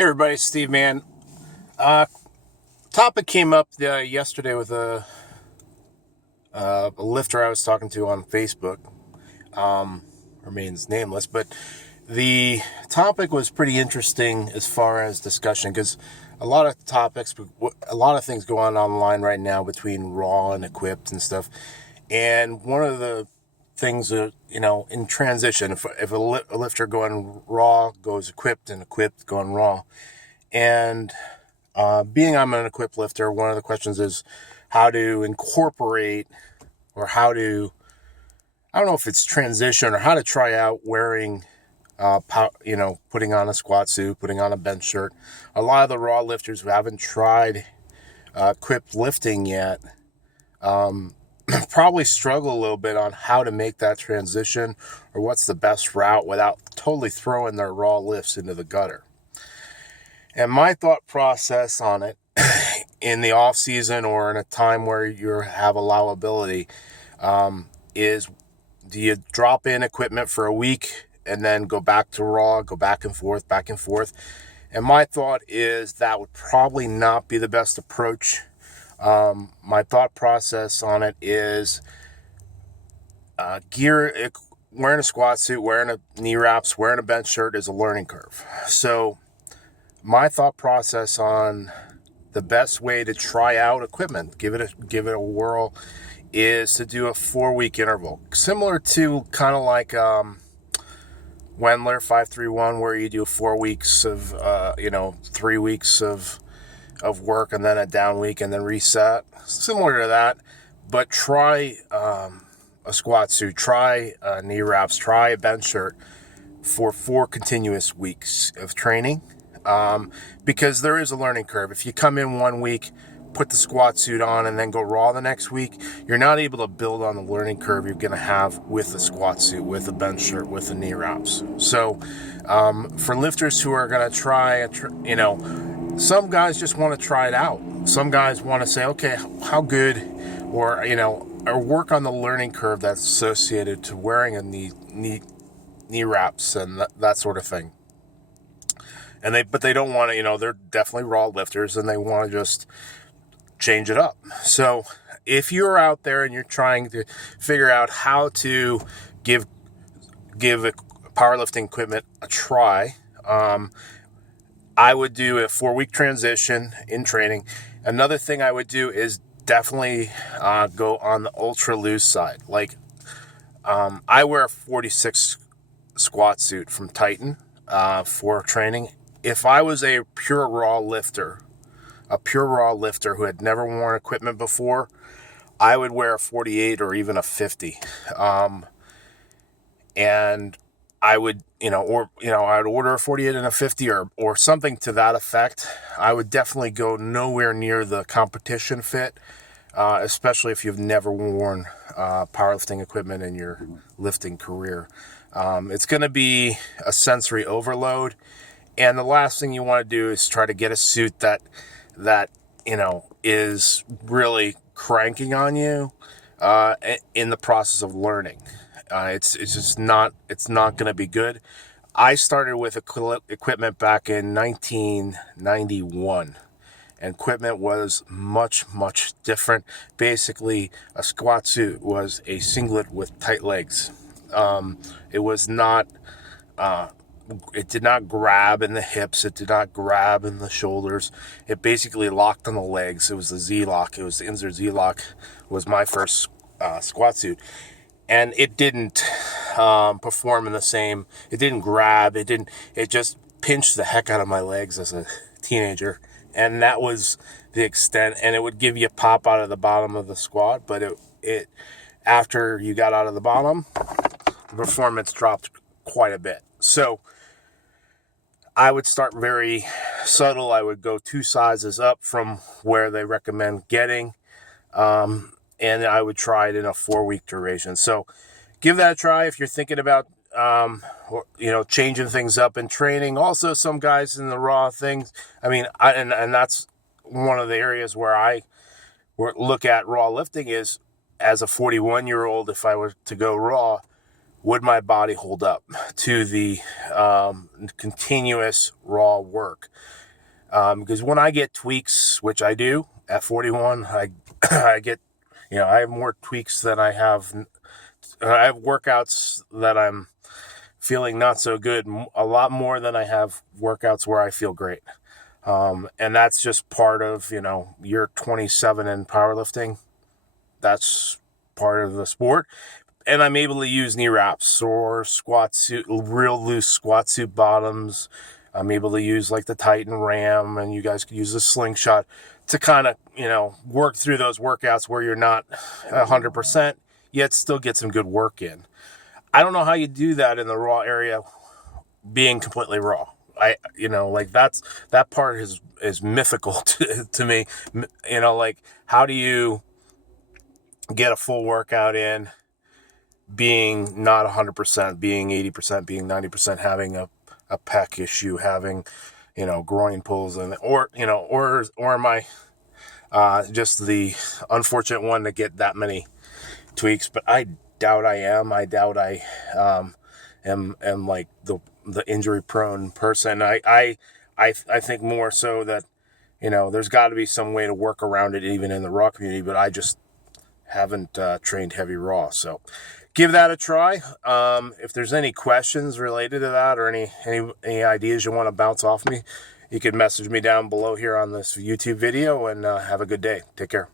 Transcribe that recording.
Hey everybody, Steve, man. Topic came up yesterday with a lifter I was talking to on Facebook. Remains nameless, but the topic was pretty interesting as far as discussion because a lot of topics, a lot of things go on online right now between raw and equipped and stuff. And one of the things that, in transition, if a lifter going raw goes equipped and equipped going raw. And being I'm an equipped lifter, one of the questions is how to incorporate or how to, I don't know if it's transition or how to try out wearing, putting on a squat suit, putting on a bench shirt. A lot of the raw lifters who haven't tried equipped lifting yet probably struggle a little bit on how to make that transition or what's the best route without totally throwing their raw lifts into the gutter. And my thought process on it in the off season or in a time where you have allowability is, do you drop in equipment for a week and then go back to raw, go back and forth, back and forth? And my thought is that would probably not be the best approach. My thought process on it is wearing a squat suit, wearing a knee wraps, wearing a bench shirt is a learning curve. So my thought process on the best way to try out equipment, give it a whirl, is to do a 4-week interval, similar to kind of like Wendler 531, where you do 4 weeks of 3 weeks of work and then a down week and then reset, similar to that. But try a squat suit, try knee wraps, try a bench shirt for 4 continuous weeks of training. Because there is a learning curve. If you come in 1 week, put the squat suit on, and then go raw the next week, you're not able to build on the learning curve you're going to have with the squat suit, with the bench shirt, with the knee wraps. So for lifters who are going to try, some guys just want to try it out. Some guys want to say, okay, how good, or work on the learning curve that's associated to wearing a knee wraps and that sort of thing. But they don't want to, they're definitely raw lifters and they want to just change it up. So if you're out there and you're trying to figure out how to give powerlifting equipment a try, I would do a 4-week transition in training. Another thing I would do is definitely go on the ultra loose side. Like I wear a 46 squat suit from Titan for training. If I was a pure raw lifter who had never worn equipment before, I would wear a 48 or even a 50. And I would, I'd order a 48 and a 50 or something to that effect. I would definitely go nowhere near the competition fit, especially if you've never worn powerlifting equipment in your lifting career. It's going to be a sensory overload. And the last thing you want to do is try to get a suit that is really cranking on you in the process of learning. It's not going to be good. I started with equipment back in 1991. And equipment was much, much different. Basically, a squat suit was a singlet with tight legs. It was not... it did not grab in the hips. It did not grab in the shoulders. It basically locked on the legs. It was the Z-lock. It was the insert Z-lock. Was my first squat suit. And it didn't perform in the same. It didn't grab. It just pinched the heck out of my legs as a teenager. And that was the extent. And it would give you a pop out of the bottom of the squat. But it after you got out of the bottom, the performance dropped quite a bit. So I would start very subtle. I would go 2 sizes up from where they recommend getting, and I would try it in a 4-week duration. So give that a try if you're thinking about, changing things up in training. Also, some guys in the raw things. I mean, and that's one of the areas where I look at raw lifting is as a 41-year-old. If I were to go raw, would my body hold up to the continuous raw work? Because when I get tweaks, which I do at 41, I get, I have more tweaks than I have. I have workouts that I'm feeling not so good, a lot more than I have workouts where I feel great. And that's just part of, you're 27 in powerlifting. That's part of the sport. And I'm able to use knee wraps or squat suit, real loose squat suit bottoms. I'm able to use like the Titan Ram, and you guys could use the slingshot to kind of, work through those workouts where you're not 100%, yet still get some good work in. I don't know how you do that in the raw area, being completely raw. That part is mythical to me. How do you get a full workout in, being not 100%, being 80%, being 90%, having a pec issue, having, groin pulls, or am I just the unfortunate one to get that many tweaks? But I doubt I am. I doubt I am like the injury prone person. I think more so that, there's got to be some way to work around it even in the raw community, but I just haven't trained heavy raw. So give that a try. If there's any questions related to that, or any ideas you want to bounce off me, you can message me down below here on this YouTube video, and have a good day. Take care.